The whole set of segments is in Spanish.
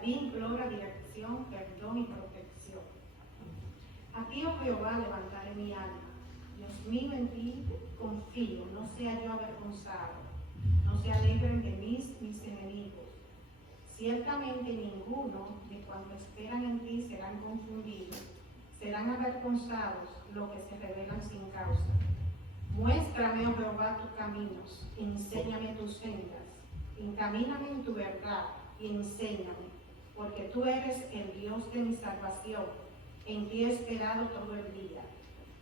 ti implora dirección, perdón y protección. A ti, oh Jehová, levantaré mi alma. Dios mío, en ti confío, no sea yo avergonzado, no se alegren de mí mis enemigos. Ciertamente ninguno de cuantos esperan en ti serán confundidos, serán avergonzados los que se rebelan sin causa. Muéstrame, oh Jehová, tus caminos, enséñame tus sendas, encamíname en tu verdad y enséñame, porque tú eres el Dios de mi salvación, en ti he esperado todo el día.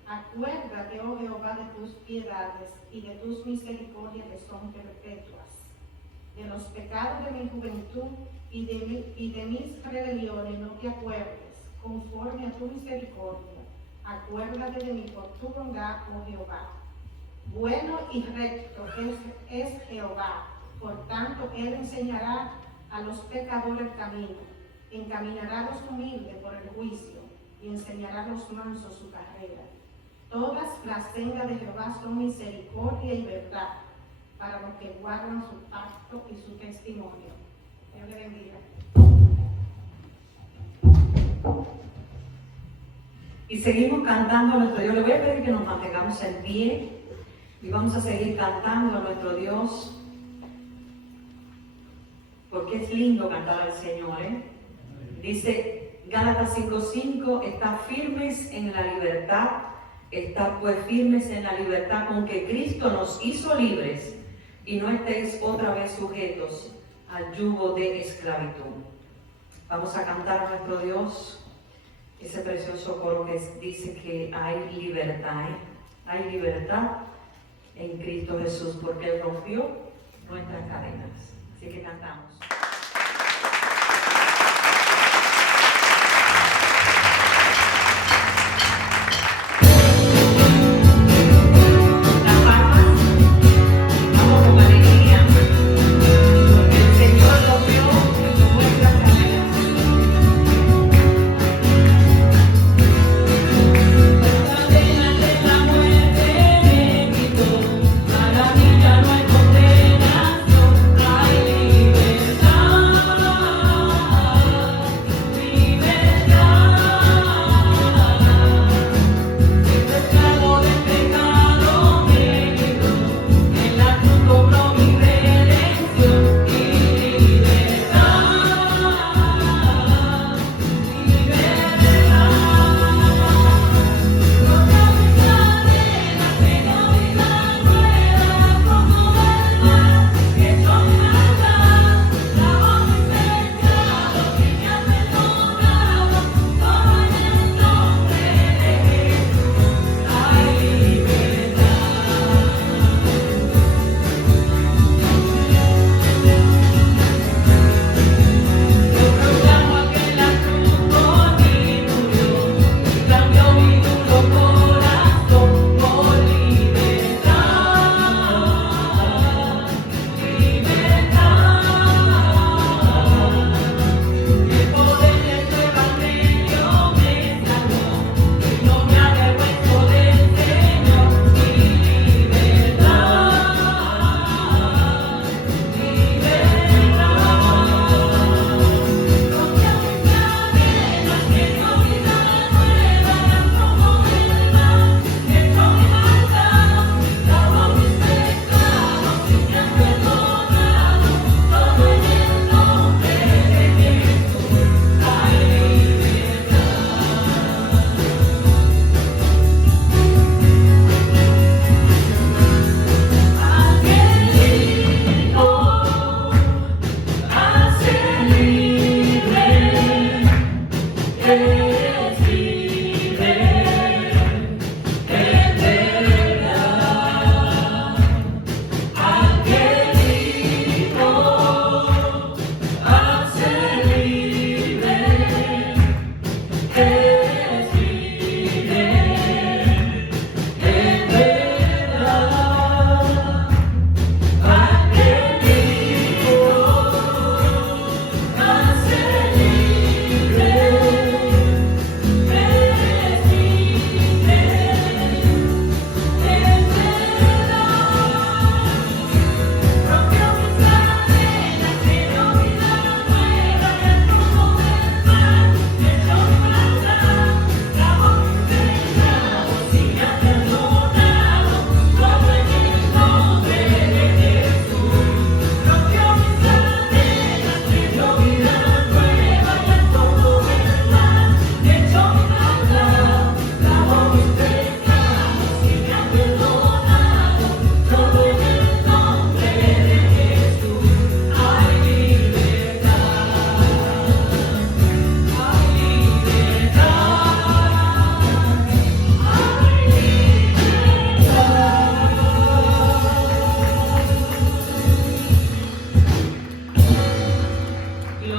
Acuérdate, oh Jehová, de tus piedades y de tus misericordias que son perpetuas. De los pecados de mi juventud y de mis rebeliones no te acuerdes, conforme a tu misericordia. Acuérdate de mí por tu bondad, oh Jehová. Bueno y recto es Jehová, por tanto él enseñará a los pecadores el camino, encaminará a los humildes por el juicio y enseñará a los mansos su carrera. Todas las sendas de Jehová son misericordia y verdad para los que guardan su pacto y su testimonio. Dios le bendiga. Y seguimos cantando a nuestro Dios. Le voy a pedir que nos mantengamos en pie y vamos a seguir cantando a nuestro Dios, porque es lindo cantar al Señor, ¿eh? Dice Gálatas 5:5, estad firmes en la libertad, estad pues firmes en la libertad con que Cristo nos hizo libres, y no estéis otra vez sujetos al yugo de esclavitud. Vamos a cantar a nuestro Dios ese precioso coro que dice que hay libertad, hay libertad en Cristo Jesús, porque Él rompió nuestras cadenas. Así que cantamos. Libertad.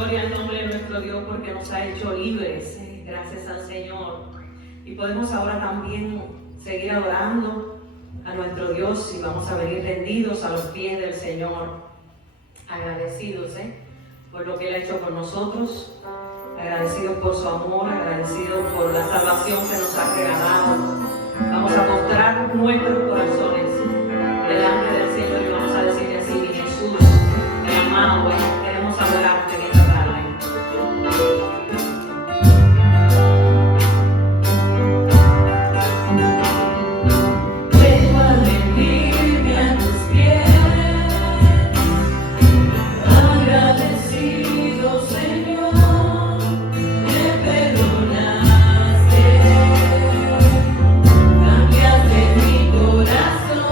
Gloria al nombre de nuestro Dios porque nos ha hecho libres. Gracias al Señor. Y podemos ahora también seguir adorando a nuestro Dios y vamos a venir rendidos a los pies del Señor, agradecidos por lo que Él ha hecho por nosotros, agradecidos por su amor, agradecidos por la salvación que nos ha regalado. Vamos a mostrar nuestros corazones delante del Señor y vamos a decirle así: mi Jesús, mi amado, queremos adorarte en esta tarde. Cambiaste mi corazón.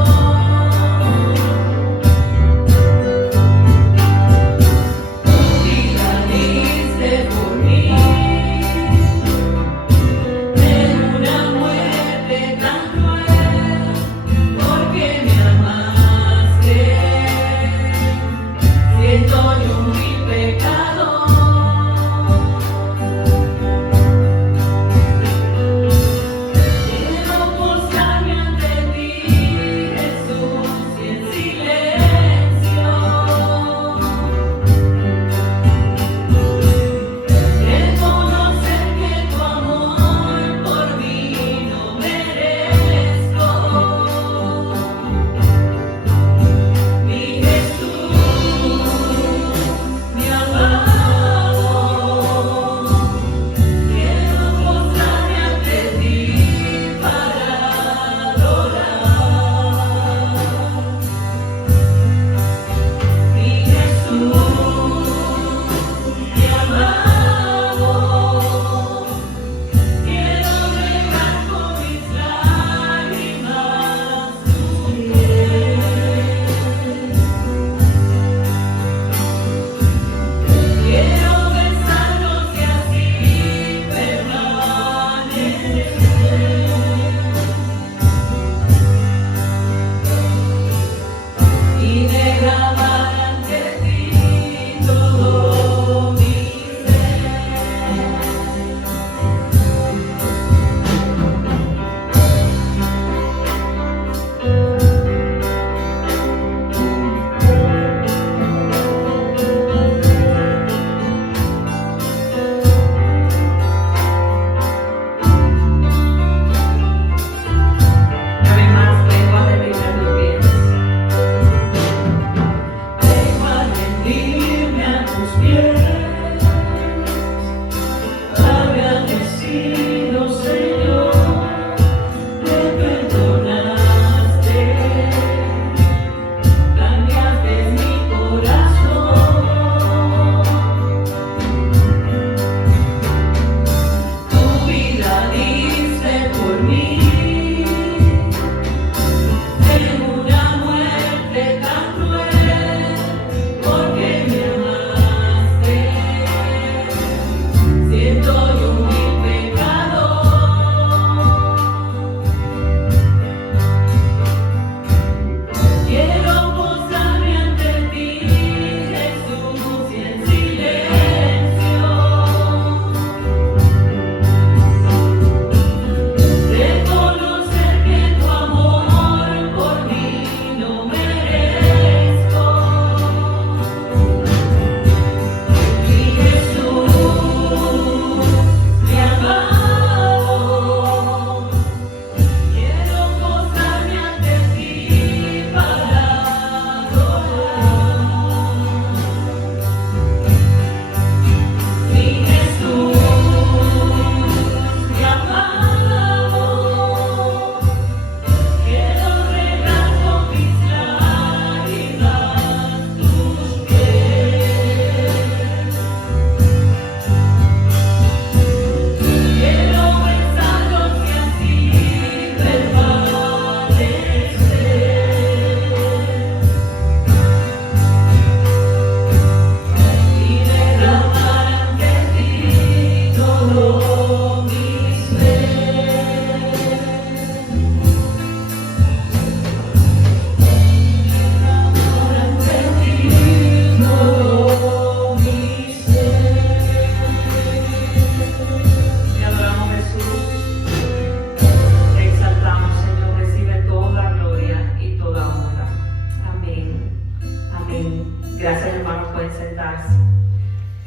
gracia.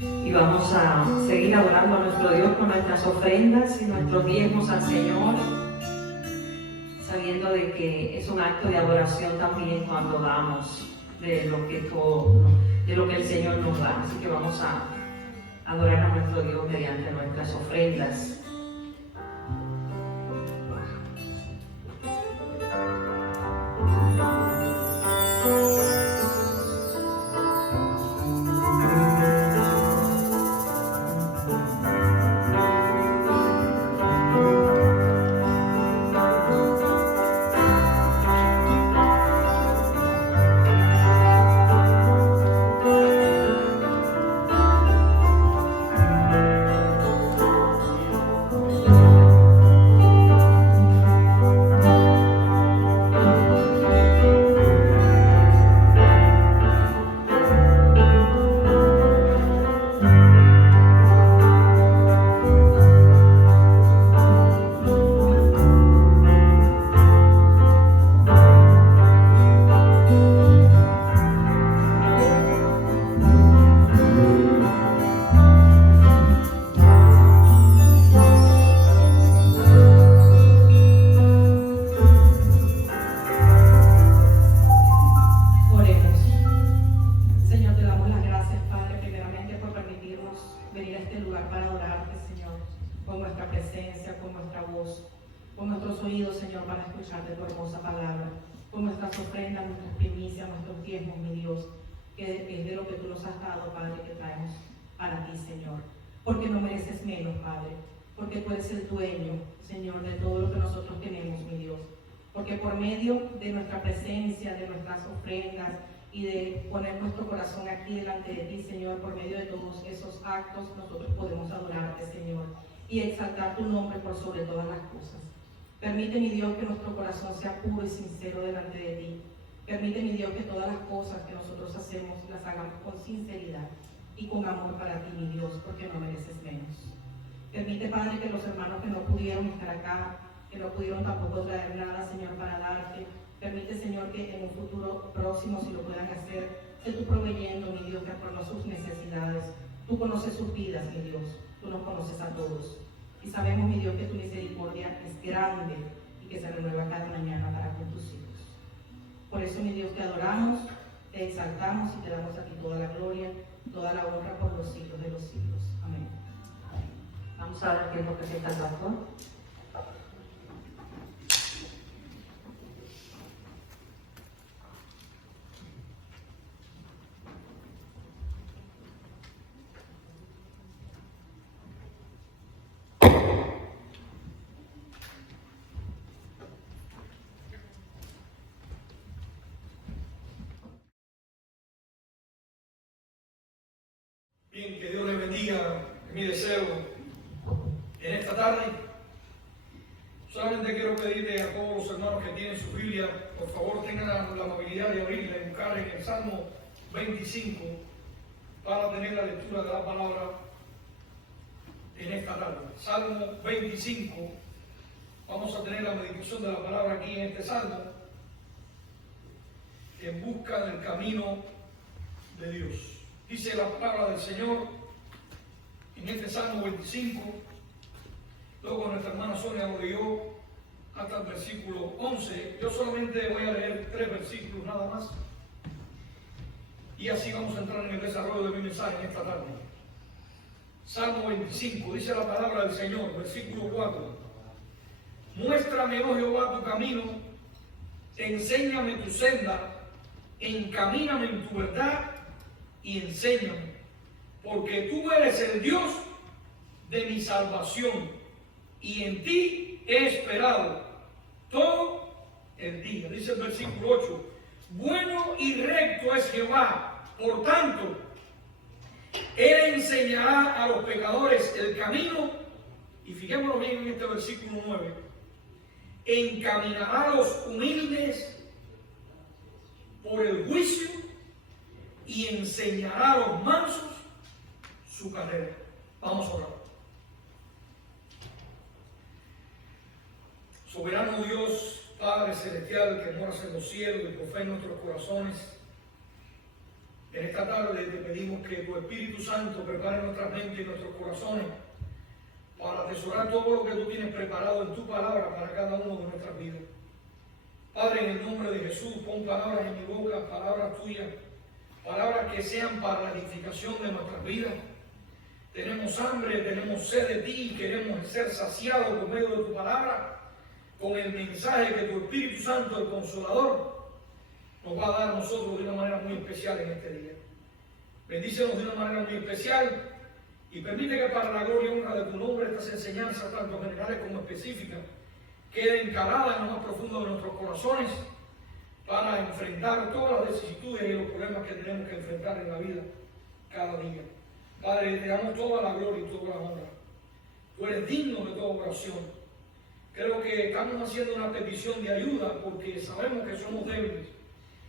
Y vamos a seguir adorando a nuestro Dios con nuestras ofrendas y nuestros diezmos al Señor, sabiendo de que es un acto de adoración también cuando damos de lo que el Señor nos da. Así que vamos a adorar a nuestro Dios mediante nuestras ofrendas. Porque no mereces menos, Padre, porque tú eres el dueño, Señor, de todo lo que nosotros tenemos, mi Dios. Porque por medio de nuestra presencia, de nuestras ofrendas y de poner nuestro corazón aquí delante de ti, Señor, por medio de todos esos actos, nosotros podemos adorarte, Señor, y exaltar tu nombre por sobre todas las cosas. Permite, mi Dios, que nuestro corazón sea puro y sincero delante de ti. Permite, mi Dios, que todas las cosas que nosotros hacemos las hagamos con sinceridad y con amor para ti, mi Dios, porque no mereces menos. Permite, Padre, que los hermanos que no pudieron estar acá, que no pudieron tampoco traer nada, Señor, para darte, permite, Señor, que en un futuro próximo, si lo puedan hacer, que tú proveyendo, mi Dios, que por sus necesidades. Tú conoces sus vidas, mi Dios, tú nos conoces a todos. Y sabemos, mi Dios, que tu misericordia es grande y que se renueva cada mañana para con tus hijos. Por eso, mi Dios, te adoramos, te exaltamos y te damos a ti toda la gloria, toda la honra por los siglos de los siglos. Amén. Vamos a ver qué es lo que se está pasando. Bien, que Dios les bendiga. Mi deseo en esta tarde, solamente quiero pedirle a todos los hermanos que tienen su Biblia, por favor tengan la amabilidad de abrirla y buscar en el Salmo 25 para tener la lectura de la palabra en esta tarde. Salmo 25, vamos a tener la meditación de la palabra aquí en este Salmo, en busca del camino de Dios. Dice la palabra del Señor en este Salmo 25, luego nuestra hermana Sonia lo leyó hasta el versículo 11. Yo solamente voy a leer 3 versículos nada más. Y así vamos a entrar en el desarrollo de mi mensaje en esta tarde. Salmo 25, dice la palabra del Señor, versículo 4. Muéstrame, oh Jehová, tu camino, enséñame tu senda, encamíname en tu verdad y enséñame, porque tú eres el Dios de mi salvación y en ti he esperado todo el día. Dice el versículo 8, bueno y recto es Jehová, por tanto, Él enseñará a los pecadores el camino, y fijémonos bien en este versículo 9, encaminará a los humildes por el juicio y enseñará a los mansos su carrera. Vamos a orar. Soberano Dios, Padre celestial que moras en los cielos y profeta en nuestros corazones, En esta tarde te pedimos que tu Espíritu Santo prepare nuestra mente y nuestros corazones para atesorar todo lo que tú tienes preparado en tu palabra para cada uno de nuestras vidas. Padre, en el nombre de Jesús, pon palabras en mi boca, palabras tuyas, palabras que sean para la edificación de nuestras vidas. Tenemos hambre, tenemos sed de ti y queremos ser saciados por medio de tu palabra, con el mensaje que tu Espíritu Santo, el Consolador, nos va a dar a nosotros de una manera muy especial en este día. Bendícenos de una manera muy especial y permite que para la gloria y honra de tu nombre estas enseñanzas, tanto generales como específicas, queden caladas en lo más profundo de nuestros corazones para enfrentar todas las vicisitudes y los problemas que tenemos que enfrentar en la vida cada día. Padre, te damos toda la gloria y toda la honra. Tú eres digno de toda oración. Creo que estamos haciendo una petición de ayuda porque sabemos que somos débiles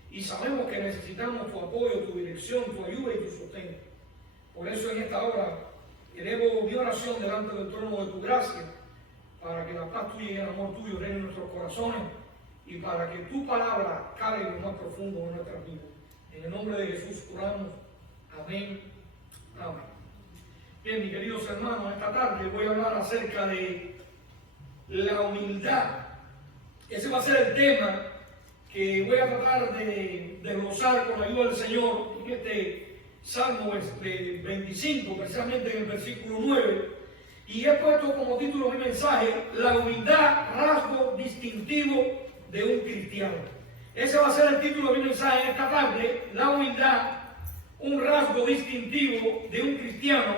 y sabemos que necesitamos tu apoyo, tu dirección, tu ayuda y tu sostén. Por eso en esta hora elevo mi oración delante del trono de tu gracia, para que la paz tuya y el amor tuyo reine en nuestros corazones y para que tu palabra cale en lo más profundo de nuestras vidas. En el nombre de Jesús oramos. Amén. Amén. Bien, mis queridos hermanos, esta tarde voy a hablar acerca de la humildad. Ese va a ser el tema que voy a tratar de desglosar con la ayuda del Señor en este Salmo 25, precisamente en el versículo 9. Y he puesto como título de mi mensaje, la humildad, rasgo distintivo de un cristiano. Ese va a ser el título de mi mensaje en esta tarde, la humildad, un rasgo distintivo de un cristiano.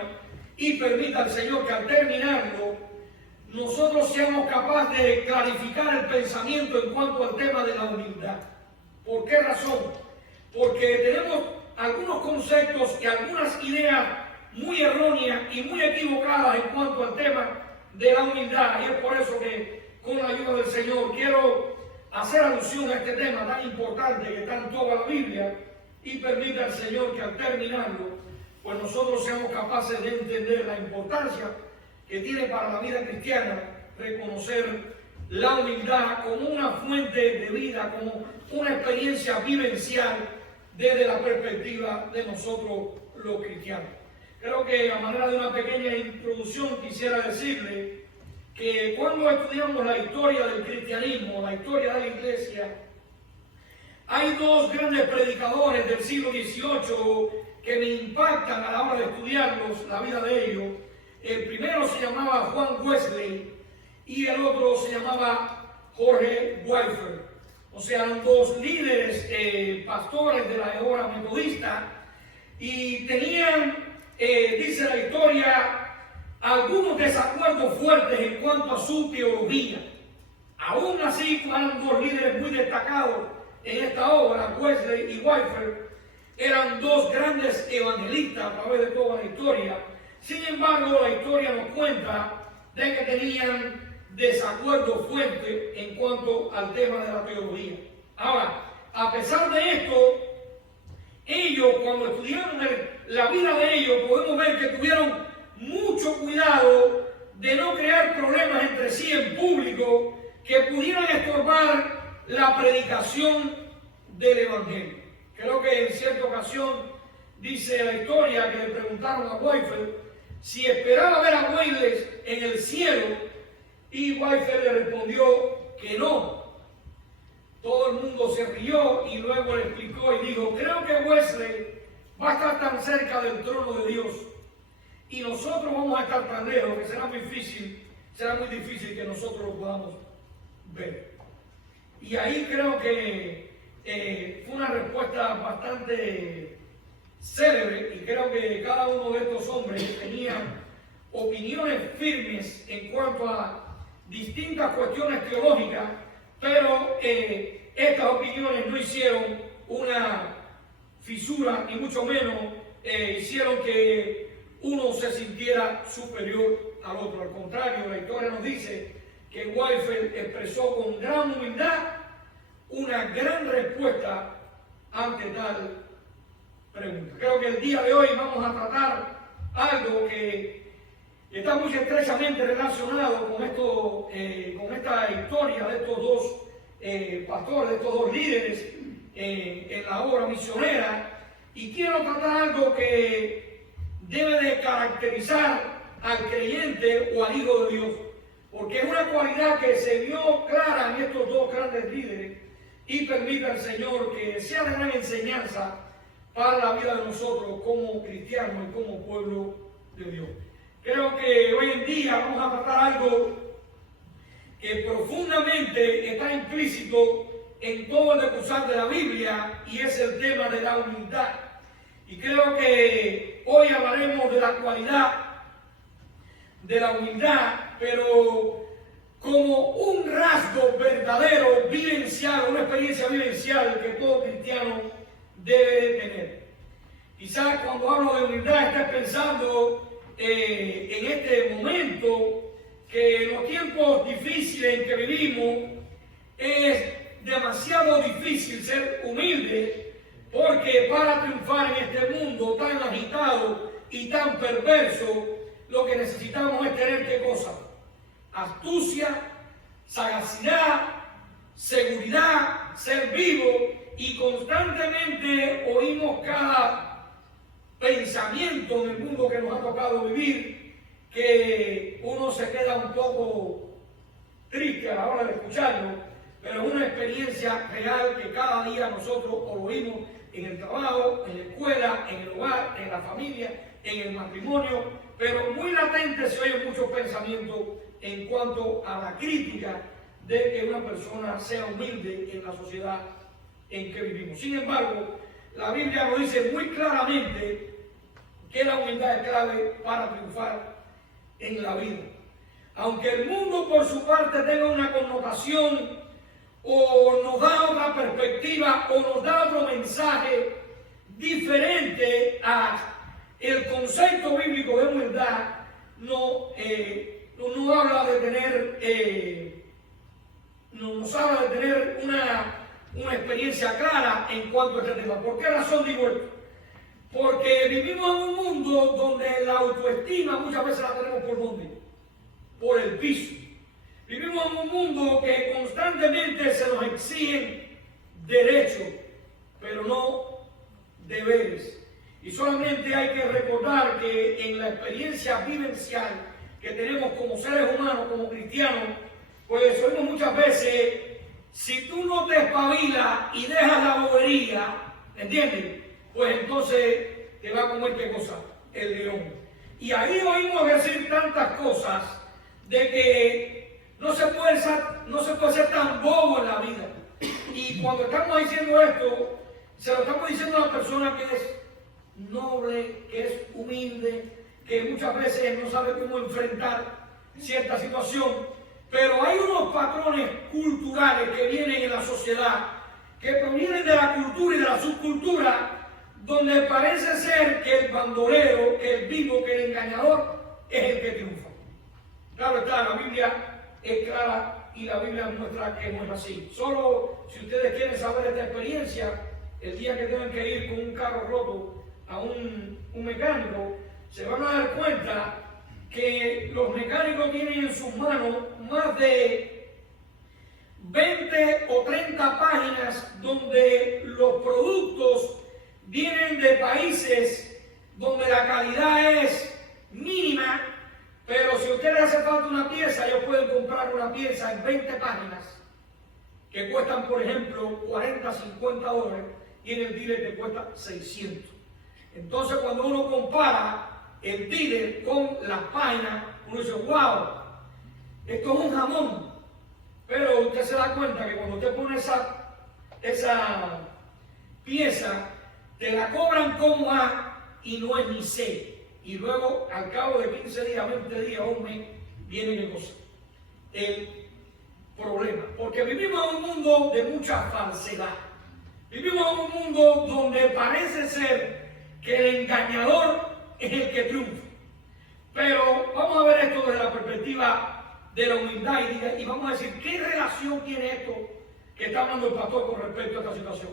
Y permita al Señor que al terminarlo, nosotros seamos capaces de clarificar el pensamiento en cuanto al tema de la humildad. ¿Por qué razón? Porque tenemos algunos conceptos y algunas ideas muy erróneas y muy equivocadas en cuanto al tema de la humildad. Y es por eso que con la ayuda del Señor quiero hacer alusión a este tema tan importante que está en toda la Biblia y permita al Señor que al terminarlo, pues nosotros seamos capaces de entender la importancia que tiene para la vida cristiana reconocer la humildad como una fuente de vida, como una experiencia vivencial desde la perspectiva de nosotros los cristianos. Creo que a manera de una pequeña introducción quisiera decirle que cuando estudiamos la historia del cristianismo, la historia de la iglesia, hay dos grandes predicadores del siglo XVIII que me impactan a la hora de estudiarlos, la vida de ellos. El primero se llamaba Juan Wesley y el otro se llamaba Jorge Whitefield. O sea, eran dos líderes pastores de la obra metodista y tenían, dice la historia, algunos desacuerdos fuertes en cuanto a su teología. Aún así, eran dos líderes muy destacados en esta obra, Wesley y Whitefield. Eran dos grandes evangelistas a través de toda la historia. Sin embargo, la historia nos cuenta de que tenían desacuerdos fuertes en cuanto al tema de la teología. Ahora, a pesar de esto, ellos, cuando estudiaron la vida de ellos, podemos ver que tuvieron mucho cuidado de no crear problemas entre sí en público que pudieran estorbar la predicación del Evangelio. Creo que en cierta ocasión dice la historia que le preguntaron a Whitefield si esperaba ver a Wesley en el cielo y Whitefield le respondió que no. Todo el mundo se rió y luego le explicó y dijo, creo que Wesley va a estar tan cerca del trono de Dios y nosotros vamos a estar tan lejos que será muy difícil que nosotros lo podamos ver. Y ahí creo que fue una respuesta bastante célebre y creo que cada uno de estos hombres tenían opiniones firmes en cuanto a distintas cuestiones teológicas, pero estas opiniones no hicieron una fisura ni mucho menos hicieron que uno se sintiera superior al otro. Al contrario, la historia nos dice que Whitefield expresó con gran humildad una gran respuesta ante tal pregunta. Creo que el día de hoy vamos a tratar algo que está muy estrechamente relacionado con esta historia de estos dos pastores, de estos dos líderes en la obra misionera. Y quiero tratar algo que debe de caracterizar al creyente o al Hijo de Dios, porque es una cualidad que se vio clara en estos dos grandes líderes, y permita al Señor que sea de gran enseñanza para la vida de nosotros como cristianos y como pueblo de Dios. Creo que hoy en día vamos a tratar algo que profundamente está implícito en todo el decursar de la Biblia, y es el tema de la humildad. Y creo que hoy hablaremos de la cualidad de la humildad, pero como un rasgo verdadero, vivencial, una experiencia vivencial que todo cristiano debe tener. Quizás cuando hablo de humildad estés pensando en este momento que en los tiempos difíciles en que vivimos es demasiado difícil ser humilde, porque para triunfar en este mundo tan agitado y tan perverso, lo que necesitamos es tener ¿qué cosa? Astucia, sagacidad, seguridad, ser vivo, y constantemente oímos cada pensamiento en el mundo que nos ha tocado vivir, que uno se queda un poco triste a la hora de escucharlo, pero es una experiencia real que cada día nosotros oímos en el trabajo, en la escuela, en el hogar, en la familia, en el matrimonio, pero muy latente se oyen muchos pensamientos en cuanto a la crítica de que una persona sea humilde en la sociedad en que vivimos. Sin embargo, la Biblia nos dice muy claramente que la humildad es clave para triunfar en la vida. Aunque el mundo por su parte tenga una connotación o nos da otra perspectiva o nos da otro mensaje diferente a el concepto bíblico de humildad, no habla de tener, nos habla de tener una experiencia clara en cuanto a este tema. ¿Por qué razón digo esto? Porque vivimos en un mundo donde la autoestima muchas veces la tenemos ¿por dónde? Por el piso. Vivimos en un mundo que constantemente se nos exigen derechos, pero no deberes. Y solamente hay que recordar que en la experiencia vivencial que tenemos como seres humanos, como cristianos, pues oímos muchas veces, si tú no te espabilas y dejas la bobería, ¿entiendes? Pues entonces te va a comer ¿qué cosa? El león. Y ahí oímos decir tantas cosas de que no se puede ser tan bobo en la vida. Y cuando estamos diciendo esto, se lo estamos diciendo a una persona que es noble, que es humilde, que muchas veces no sabe cómo enfrentar cierta situación, pero hay unos patrones culturales que vienen en la sociedad, que provienen de la cultura y de la subcultura, donde parece ser que el bandolero, que el vivo, que el engañador es el que triunfa. Claro está, la Biblia es clara y la Biblia muestra que no es así. Solo si ustedes quieren saber esta experiencia, el día que tengan que ir con un carro roto a un mecánico, se van a dar cuenta que los mecánicos tienen en sus manos más de 20 o 30 páginas donde los productos vienen de países donde la calidad es mínima, pero si a ustedes les hace falta una pieza, ellos pueden comprar una pieza en 20 páginas que cuestan, por ejemplo, 40, 50 dólares, y en el dealer te cuesta 600. Entonces, cuando uno compara el dealer con las páginas, uno dice, wow, esto es un jamón. Pero usted se da cuenta que cuando usted pone esa pieza, te la cobran como A y no es ni C. Y luego, al cabo de 15 días, 20 días, un mes, viene ¿qué cosa? El problema. Porque vivimos en un mundo de mucha falsedad. Vivimos en un mundo donde parece ser que el engañador es el que triunfa. Pero vamos a ver esto desde la perspectiva de la humildad y vamos a decir, ¿qué relación tiene esto que está hablando el pastor con respecto a esta situación?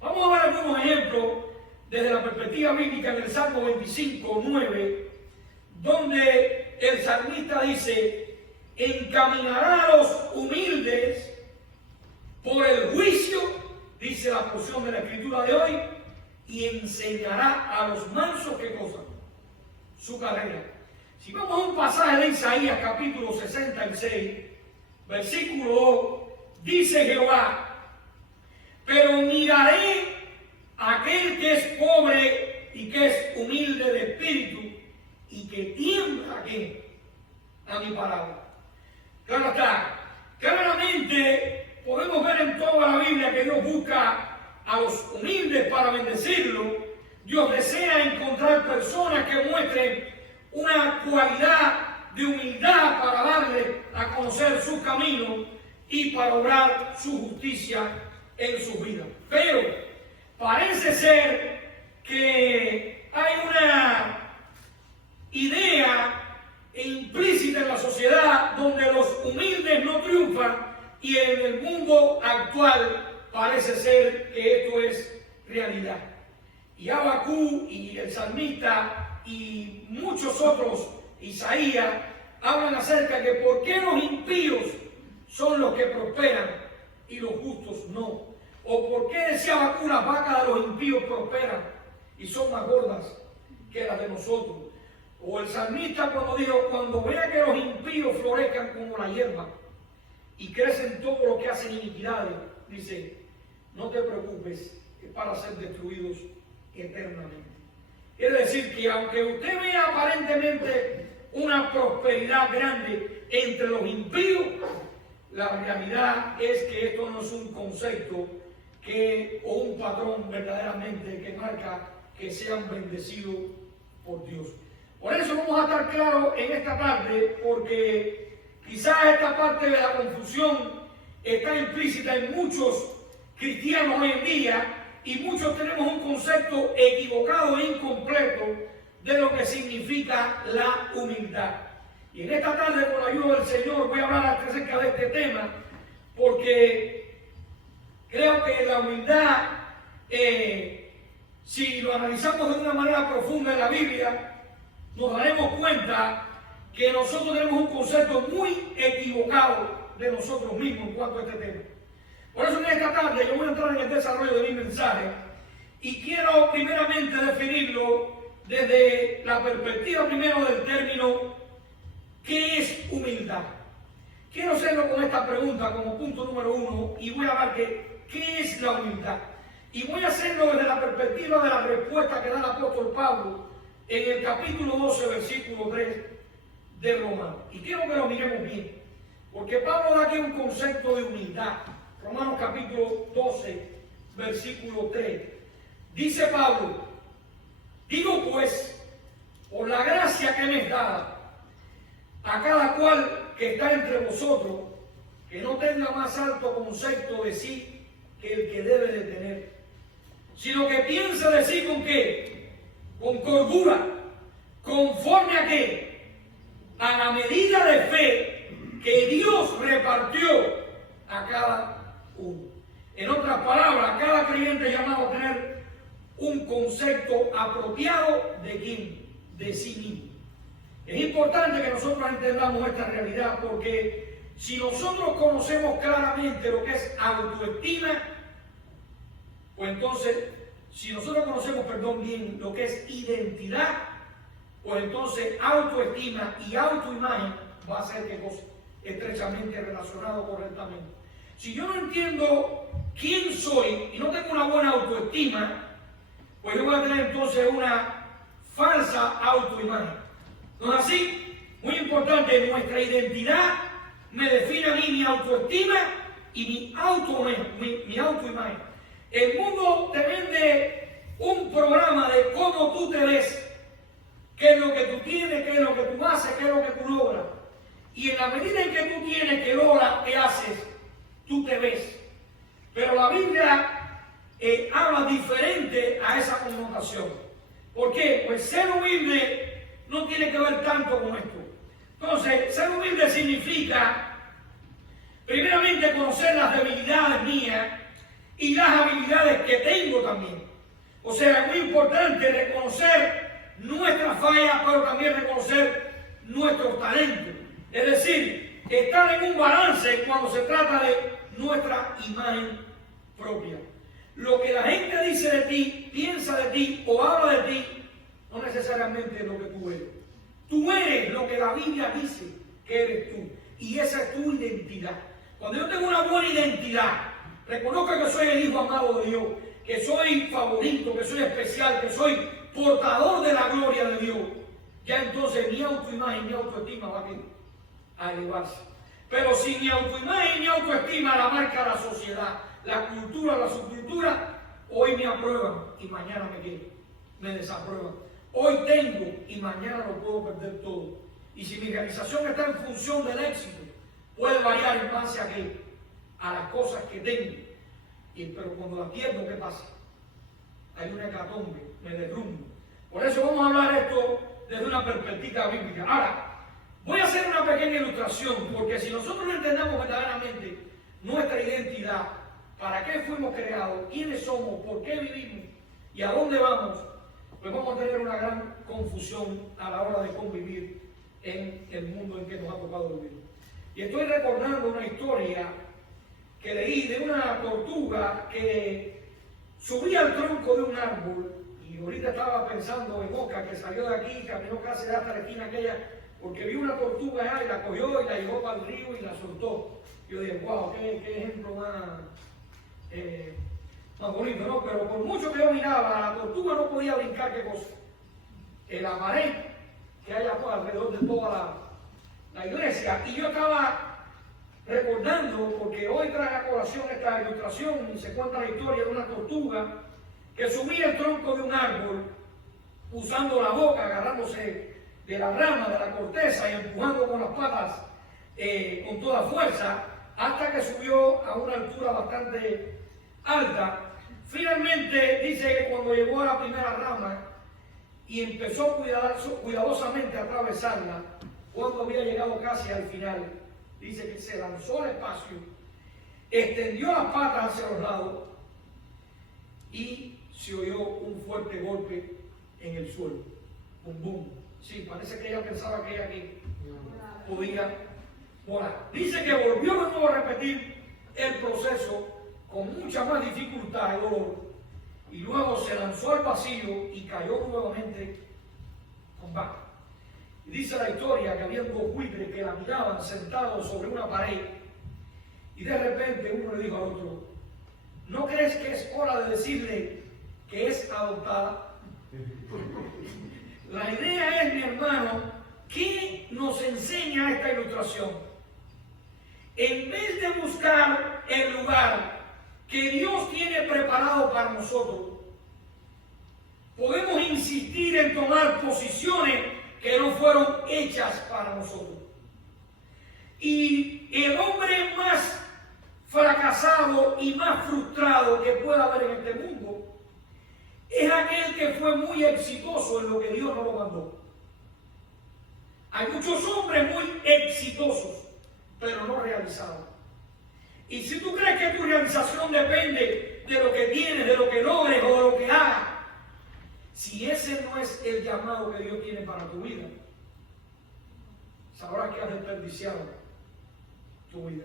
Vamos a ver algunos ejemplos desde la perspectiva bíblica en el Salmo 25, 9, donde el salmista dice, encaminará a los humildes por el juicio, dice la porción de la escritura de hoy, y enseñará a los mansos qué cosa, su carrera. Si vamos a un pasaje de Isaías capítulo 66, versículo 2, dice Jehová: pero miraré a aquel que es pobre y que es humilde de espíritu y que tiembla ¿qué? A mi palabra. Claro está, claramente podemos ver en toda la Biblia que Dios busca a los humildes para bendecirlo. Dios desea encontrar personas que muestren una cualidad de humildad para darle a conocer su camino y para obrar su justicia en sus vidas. Pero parece ser que hay una idea implícita en la sociedad donde los humildes no triunfan, y en el mundo actual parece ser que esto es realidad. Y Abacú y el salmista y muchos otros, Isaías, hablan acerca de que por qué los impíos son los que prosperan y los justos no. O por qué, decía Abacú, las vacas de los impíos prosperan y son más gordas que las de nosotros. O el salmista cuando dijo: cuando vea que los impíos florezcan como la hierba y crecen todo lo que hacen iniquidades, dice: no te preocupes, es para ser destruidos eternamente. Quiere decir que aunque usted vea aparentemente una prosperidad grande entre los impíos, la realidad es que esto no es un concepto o un patrón verdaderamente que marca que sean bendecidos por Dios. Por eso vamos a estar claros en esta tarde, porque quizás esta parte de la confusión está implícita en muchos cristianos hoy en día, y muchos tenemos un concepto equivocado e incompleto de lo que significa la humildad. Y en esta tarde, con la ayuda del Señor, voy a hablar acerca de este tema, porque creo que la humildad, si lo analizamos de una manera profunda en la Biblia, nos daremos cuenta que nosotros tenemos un concepto muy equivocado de nosotros mismos en cuanto a este tema. Por eso en esta tarde yo voy a entrar en el desarrollo de mi mensaje y quiero primeramente definirlo desde la perspectiva primero del término ¿qué es humildad? Quiero hacerlo con esta pregunta como punto número 1 y voy a hablar de ¿qué es la humildad? Y voy a hacerlo desde la perspectiva de la respuesta que da el apóstol Pablo en el capítulo 12, versículo 3 de Romanos. Y quiero que lo miremos bien, porque Pablo da aquí un concepto de humildad. Romanos capítulo 12, versículo 3. Dice Pablo: digo pues, por la gracia que me es dada, a cada cual que está entre vosotros, que no tenga más alto concepto de sí que el que debe de tener, sino que piense de sí con qué, con cordura, conforme a qué, a la medida de fe que Dios repartió a cada uno. En otras palabras, cada creyente es llamado a tener un concepto apropiado de quién, de sí mismo. Es importante que nosotros entendamos esta realidad, porque si nosotros conocemos claramente lo que es autoestima, pues entonces, si nosotros conocemos, bien, lo que es identidad, pues entonces autoestima y autoimagen va a ser qué cosa, estrechamente relacionado correctamente. Si yo no entiendo quién soy y no tengo una buena autoestima, pues yo voy a tener entonces una falsa autoimagen. ¿No es así? Muy importante, nuestra identidad me define a mí mi autoestima y mi autoimagen. El mundo te vende un programa de cómo tú te ves, qué es lo que tú tienes, qué es lo que tú haces, qué es lo que tú logras. Y en la medida en que tú tienes, que logras, que haces, tú te ves. Pero la Biblia habla diferente a esa connotación. ¿Por qué? Pues ser humilde no tiene que ver tanto con esto. Entonces, ser humilde significa, primeramente, conocer las debilidades mías y las habilidades que tengo también. O sea, es muy importante reconocer nuestras fallas, pero también reconocer nuestros talentos. Es decir, estar en un balance cuando se trata de nuestra imagen propia. Lo que la gente dice de ti, piensa de ti o habla de ti, no necesariamente es lo que tú eres. Tú eres lo que la Biblia dice que eres tú. Y esa es tu identidad. Cuando yo tengo una buena identidad, reconozco que soy el hijo amado de Dios, que soy favorito, que soy especial, que soy portador de la gloria de Dios, ya entonces mi autoimagen y mi autoestima va a elevarse. Pero si mi autoimagen y mi autoestima la marca la sociedad, la cultura, la subcultura, hoy me aprueban y mañana me desaprueban. Hoy tengo y mañana lo puedo perder todo. Y si mi realización está en función del éxito, puede variar en base a qué, a las cosas que tengo. Pero cuando la pierdo, ¿qué pasa? Hay una hecatombe, me derrumbo. Por eso vamos a hablar esto desde una perspectiva bíblica. Ahora, voy a hacer una pequeña ilustración, porque si nosotros no entendemos verdaderamente nuestra identidad, para qué fuimos creados, quiénes somos, por qué vivimos y a dónde vamos, pues vamos a tener una gran confusión a la hora de convivir en el mundo en que nos ha tocado vivir. Y estoy recordando una historia que leí de una tortuga que subía al tronco de un árbol, y ahorita estaba pensando en Oscar, que salió de aquí, caminó casi hasta la esquina aquella, porque vio una tortuga allá y la cogió y la llevó para el río y la soltó. Yo dije, wow, qué ejemplo más bonito, ¿no? Pero por mucho que yo miraba, la tortuga no podía brincar, ¿qué cosa? La pared que hay alrededor de toda la iglesia. Y yo estaba recordando, porque hoy trae a colación esta ilustración y se cuenta la historia de una tortuga que subía el tronco de un árbol usando la boca, agarrándose de la rama, de la corteza y empujando con las patas con toda fuerza, hasta que subió a una altura bastante alta. Finalmente dice que cuando llegó a la primera rama y empezó cuidadosamente a atravesarla, cuando había llegado casi al final, dice que se lanzó al espacio, extendió las patas hacia los lados y se oyó un fuerte golpe en el suelo. Bum, bum. Sí, parece que ella pensaba que ella aquí podía volar. Dice que volvió de nuevo a repetir el proceso con mucha más dificultad y dolor, y luego se lanzó al vacío y cayó nuevamente con baja. Y dice la historia que había dos buitres que la miraban sentados sobre una pared, y de repente uno le dijo al otro, ¿no crees que es hora de decirle que es adoptada? La idea es, mi hermano, ¿qué nos enseña esta ilustración? En vez de buscar el lugar que Dios tiene preparado para nosotros, podemos insistir en tomar posiciones que no fueron hechas para nosotros. Y el hombre más fracasado y más frustrado que pueda haber en este mundo es aquel que fue muy exitoso en lo que Dios no lo mandó. Hay muchos hombres muy exitosos, pero no realizados. Y si tú crees que tu realización depende de lo que tienes, de lo que logres o de lo que hagas, si ese no es el llamado que Dios tiene para tu vida, sabrás que has desperdiciado tu vida.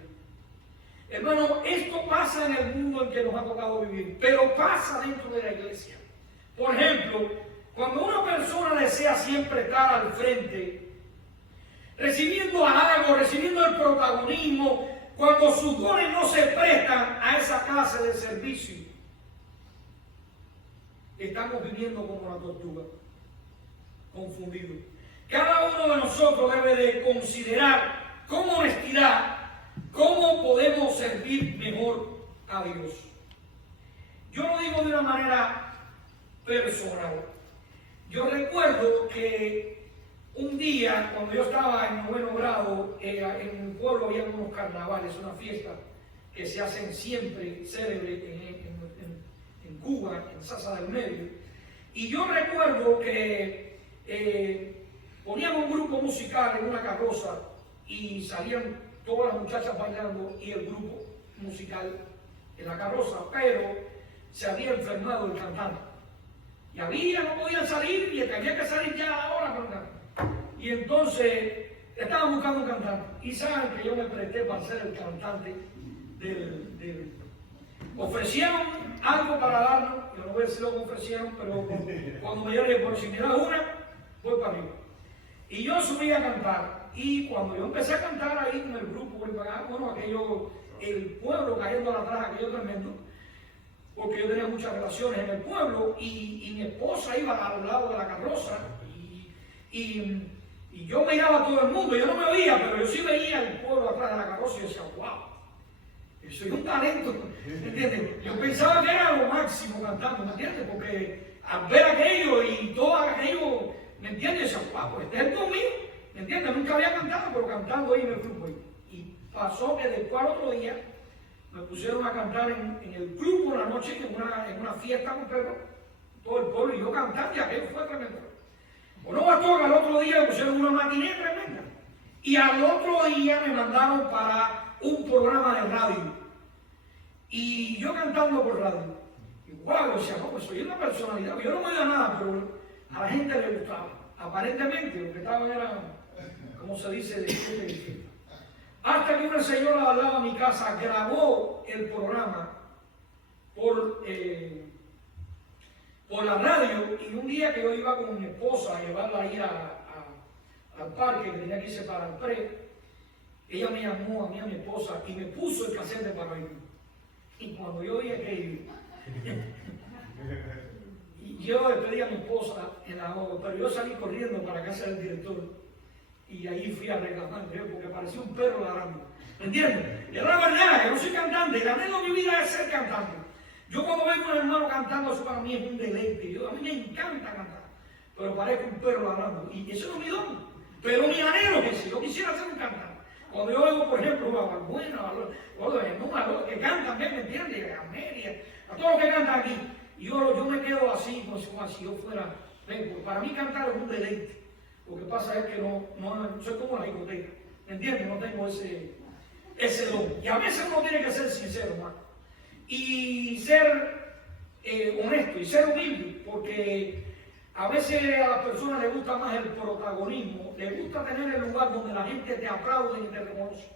Hermano, esto pasa en el mundo en que nos ha tocado vivir, pero pasa dentro de la iglesia. Por ejemplo, cuando una persona desea siempre estar al frente, recibiendo halagos, recibiendo el protagonismo, cuando sus dones no se prestan a esa clase de servicio, estamos viviendo como la tortuga, confundidos. Cada uno de nosotros debe de considerar con honestidad cómo podemos servir mejor a Dios. Yo lo digo de una manera personal. Yo recuerdo que un día, cuando yo estaba en 9º grado, en mi pueblo había unos carnavales, una fiesta que se hacen siempre célebre en Cuba, en Sasa del Medio. Y yo recuerdo que ponían un grupo musical en una carroza y salían todas las muchachas bailando y el grupo musical en la carroza, pero se había enfermado el cantante. Y no podían salir y tenía que salir ya ahora, ¿verdad? Y entonces estaban buscando un cantante. Y saben que yo me presté para ser el cantante ofrecieron algo para darnos, yo no voy a decir lo que ofrecieron, pero cuando me dieron por si me da una, voy para arriba. Y yo subí a cantar, y cuando yo empecé a cantar ahí con el grupo, bueno, aquello, el pueblo cayendo a la atrás, aquello tremendo, porque yo tenía muchas relaciones en el pueblo, y mi esposa iba al lado de la carroza, y yo miraba a todo el mundo, yo no me oía, pero yo sí veía el pueblo atrás de la carroza, y yo decía, wow. Soy un talento, ¿me entiendes? Yo pensaba que era lo máximo cantando, ¿me entiendes? Porque al ver aquello y todo aquello, ¿me entiendes? Yo decía, wow, este es el mío, ¿me entiendes? Nunca había cantado, pero cantando ahí en el club. Y pasó que después al otro día me pusieron a cantar en el club por la noche, en una fiesta completa, todo el pueblo, y yo cantando, y aquello fue tremendo. Bueno, bastó que al otro día me pusieron una matinée tremenda. Y al otro día me mandaron para un programa de radio. Y yo cantando por radio. Y wow, yo decía, no, pues soy una personalidad. Yo no me oía nada, pero a la gente le gustaba. Aparentemente, lo que estaba era, como se dice, de fiesta. Hasta que una señora al lado de mi casa grabó el programa por la radio. Y un día que yo iba con mi esposa a llevarla ahí al parque, que tenía que irse para el pre, ella me llamó a mí, a mi esposa, y me puso el casete para ir. Y cuando yo vi aquello, y yo despedí a mi esposa en la hora, pero yo salí corriendo para casa del director, y ahí fui a reclamar, porque parecía un perro ladrando. ¿Me entiendes? Y era la verdad, yo no soy cantante, el anhelo de mi vida es ser cantante. Yo cuando veo a un hermano cantando, eso para mí es un deleite. A mí me encanta cantar, pero parezco un perro ladrando, y eso no es mi don. Pero mi anhelo es ese, yo quisiera ser un cantante. Cuando yo oigo, por ejemplo, a Balbuena, a los que cantan bien, ¿me entiendes? A Media, a todos los que cantan aquí, y yo me quedo así, como si yo fuera, para mí cantar es un deleite. Lo que pasa es que no soy como la discoteca, ¿me entiendes? No tengo ese don. Y a veces uno tiene que ser sincero, hermano, y ser honesto, y ser humilde, porque a veces a las personas les gusta más el protagonismo, les gusta tener el lugar donde la gente te aplaude y te reconoce.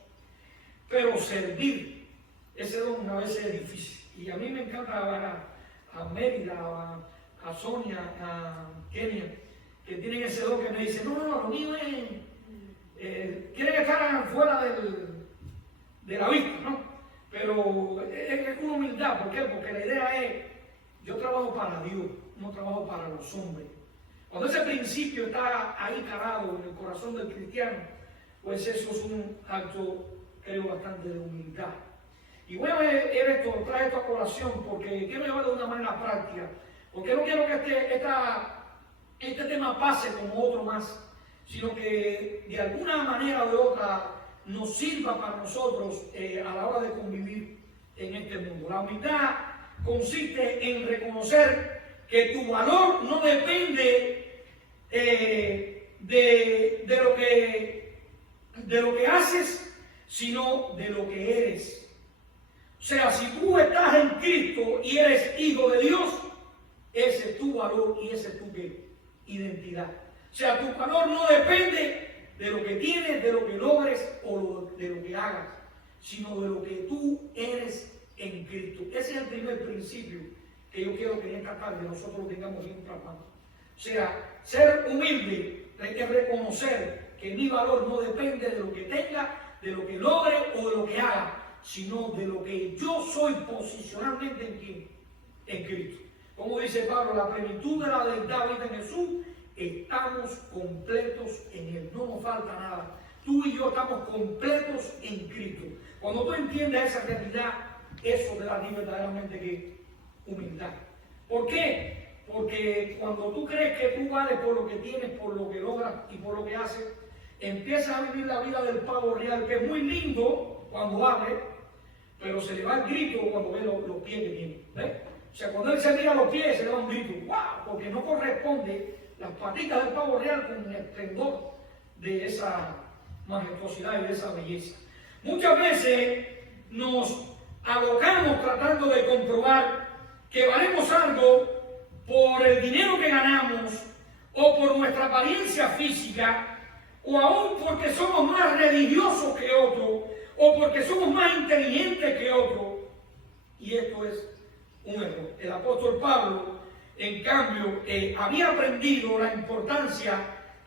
Pero servir, ese don a veces es difícil. Y a mí me encanta ver a Mérida, a Sonia, a Kenia, que tienen ese don que me dicen, no, lo mío es, quieren estar fuera de la vista, ¿no? Pero es una humildad, ¿por qué? Porque la idea es, yo trabajo para Dios, no trabajo para los hombres. Cuando ese principio está ahí cargado en el corazón del cristiano, pues eso es un acto, creo, bastante de humildad. Y voy a ver esto, trae esto a colación, porque quiero llevarlo de una manera práctica, porque no quiero que este tema pase como otro más, sino que de alguna manera o de otra nos sirva para nosotros a la hora de convivir en este mundo. La humildad consiste en reconocer que tu valor no depende de lo que haces, sino de lo que eres. O sea, si tú estás en Cristo y eres hijo de Dios, ese es tu valor y esa es tu identidad. O sea, tu valor no depende de lo que tienes, de lo que logres o de lo que hagas, sino de lo que tú eres en Cristo. Ese es el primer principio que yo quiero que en esta tarde nosotros lo tengamos bien plasmado. O sea, ser humilde es reconocer que mi valor no depende de lo que tenga, de lo que logre o de lo que haga, sino de lo que yo soy posicionalmente en Cristo. Como dice Pablo, la plenitud de la deidad habita en Jesús, estamos completos en Él, no nos falta nada. Tú y yo estamos completos en Cristo. Cuando tú entiendes esa realidad, eso te da verdaderamente que humildad. ¿Por qué? Porque cuando tú crees que tú vales por lo que tienes, por lo que logras y por lo que haces, empiezas a vivir la vida del pavo real, que es muy lindo cuando abre, pero se le va el grito cuando ve los pies que tiene. ¿Ves? O sea, cuando él se mira los pies, se le da un grito, ¡wow! Porque no corresponde las patitas del pavo real con el esplendor de esa majestuosidad y de esa belleza. Muchas veces nos alocamos tratando de comprobar que valemos algo por el dinero que ganamos o por nuestra apariencia física o aún porque somos más religiosos que otros o porque somos más inteligentes que otros. Y esto es un error. El apóstol Pablo, en cambio, había aprendido la importancia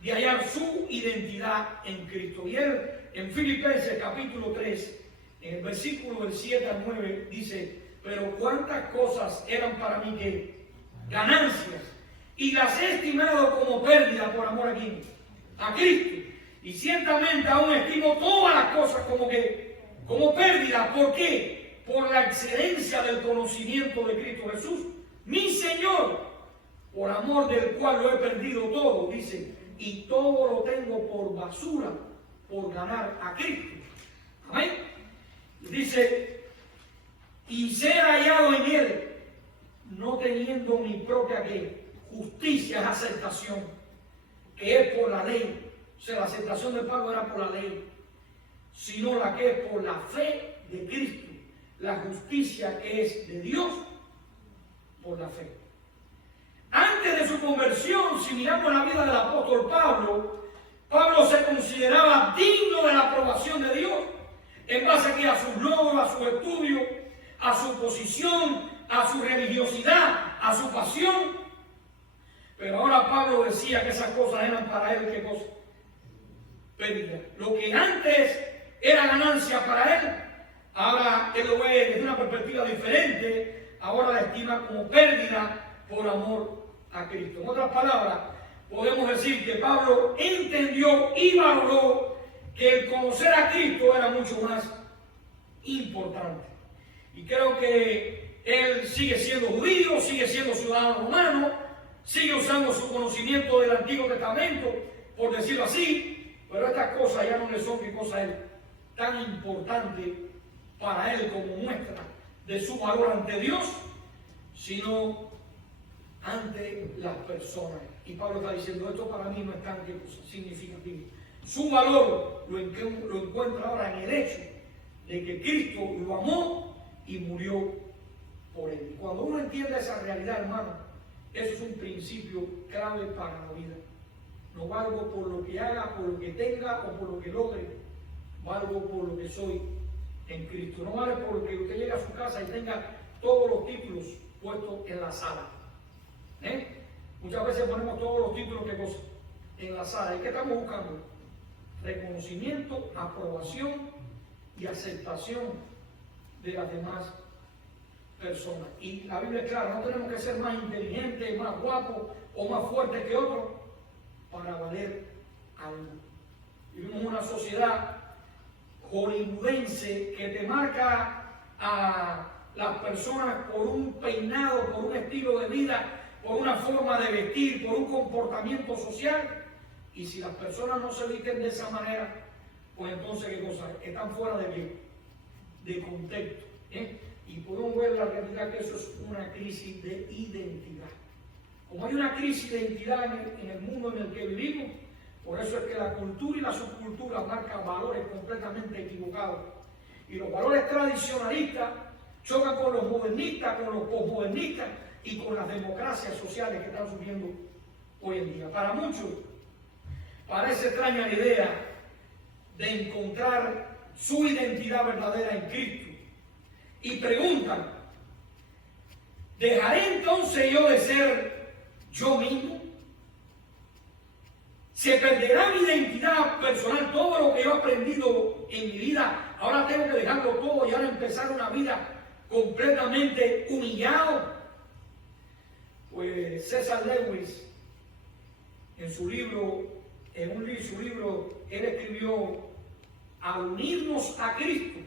de hallar su identidad en Cristo. Y él, en Filipenses capítulo 3, en el versículo del 7 al 9, dice: pero cuántas cosas eran para mí que ganancias, y las he estimado como pérdida por amor a quién, a Cristo. Y ciertamente aún estimo todas las cosas como pérdida. ¿Por qué? Por la excelencia del conocimiento de Cristo Jesús, mi Señor, por amor del cual lo he perdido todo, dice, y todo lo tengo por basura, por ganar a Cristo. Amén. Dice, y ser hallado en Él, no teniendo mi propia justicia, es aceptación, que es por la ley. O sea, la aceptación de Pablo era por la ley, sino la que es por la fe de Cristo, la justicia que es de Dios por la fe. Antes de su conversión, si miramos la vida del apóstol Pablo, Pablo se consideraba digno de la aprobación de Dios, en base aquí a sus logros, a su estudio, a su posición, a su religiosidad, a su pasión. Pero ahora Pablo decía que esas cosas eran para él, ¿qué cosa? Pérdida. Lo que antes era ganancia para él, ahora él lo ve desde una perspectiva diferente, ahora la estima como pérdida por amor a Cristo. En otras palabras, podemos decir que Pablo entendió y valoró que el conocer a Cristo era mucho más importante. Y creo que él sigue siendo judío, sigue siendo ciudadano romano, sigue usando su conocimiento del Antiguo Testamento, por decirlo así, pero estas cosas ya no le son qué cosa es tan importante para él como muestra de su valor ante Dios, sino ante las personas. Y Pablo está diciendo, esto para mí no es tan significativo. Su valor lo encuentra ahora en el hecho de que Cristo lo amó y murió por él. Y cuando uno entiende esa realidad, hermano, eso es un principio clave para la vida. No valgo por lo que haga, por lo que tenga o por lo que logre. Valgo por lo que soy en Cristo. No vale por lo que usted llegue a su casa y tenga todos los títulos puestos en la sala. Muchas veces ponemos todos los títulos que cosa en la sala. ¿Y qué estamos buscando? Reconocimiento, aprobación y aceptación de las demás personas. Y la Biblia es clara, no tenemos que ser más inteligentes, más guapos o más fuertes que otros para valer algo. Vivimos en una sociedad hollywoodense que te marca a las personas por un peinado, por un estilo de vida, por una forma de vestir, por un comportamiento social. Y si las personas no se visten de esa manera, pues entonces, ¿qué cosa? Están fuera de qué? De contexto. Y podemos ver la realidad que eso es una crisis de identidad. Como hay una crisis de identidad en el mundo en el que vivimos, por eso es que la cultura y la subcultura marcan valores completamente equivocados. Y los valores tradicionalistas chocan con los modernistas, con los posmodernistas y con las democracias sociales que están surgiendo hoy en día. Para muchos parece extraña la idea de encontrar su identidad verdadera en Cristo. Y preguntan, ¿dejaré entonces yo de ser yo mismo? ¿Se perderá mi identidad personal, todo lo que yo he aprendido en mi vida? Ahora tengo que dejarlo todo y ahora empezar una vida completamente humillado. Pues César Lewis, en su libro, él escribió: al unirnos a Cristo,